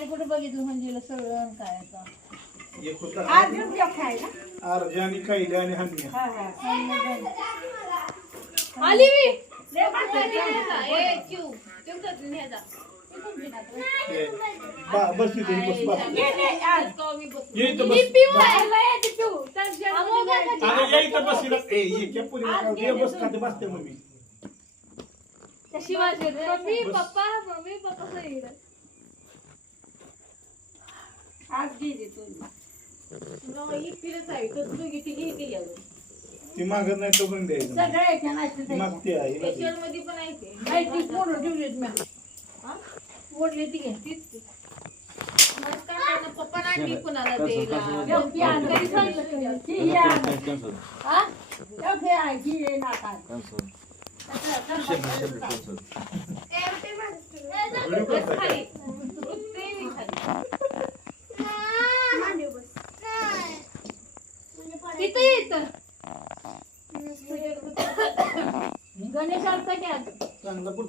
आणि कुठे बघितलं म्हणजे सगळं काय आता एक होता अर्जानी कैला आणि हन्या आली मी बस तिथे बस बस ये इथं बस अरे ये इथं बस इथं ए ये क्या पुरी ये बस खाते बसते मम्मी शिवाजी मम्मी पप्पा सही आज गेली तू ती मागत नाही तो पण द्यायचं ती मागते आहे मध्ये पण आहे ते नाही ती फोन ठेवलीत मी ओढली ती घे तीच पप्पा नाही कुणाला द्यायला किती येत गणेश आलता की आज चांगला पण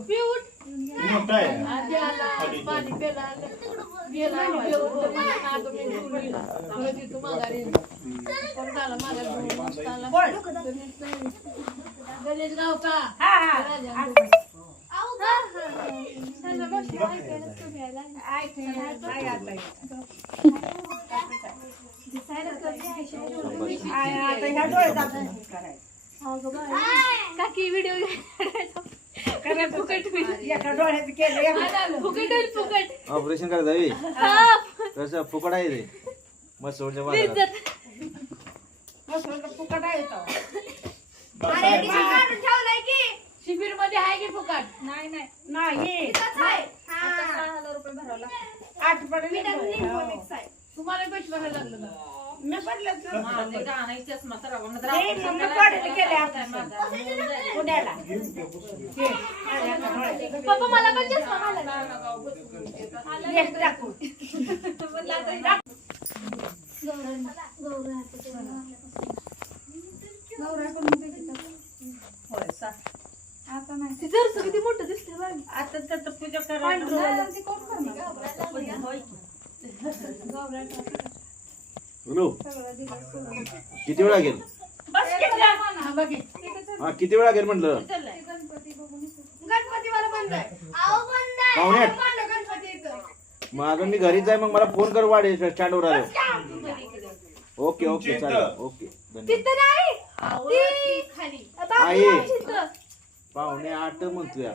पिऊट मोठा आहे आधी आला पाणी प्याला गेला तू माघारी परत आला माघारी मस्त आला गणेश गावचा काकी व्हिडिओ फुकट ऑपरेशन करायचं कसं फुकट आहे ते मस्त सोडच्या बाजारात शिबिर मध्ये आहे की फुकट नाही तुम्हाला पैसे भरायला लागलं का पप्पा मला पण चष्मा किती मोठं दिसते आता तर पूजा करायला किती वेळ लागेल हा किती वेळ लागेल म्हटलं पाहुणे मग अजून मी घरीच आहे मग मला फोन कर वाढेल स्टँडवर आलो ओके ओके चालेल ओके आहे पाहुणे 8 म्हणतोय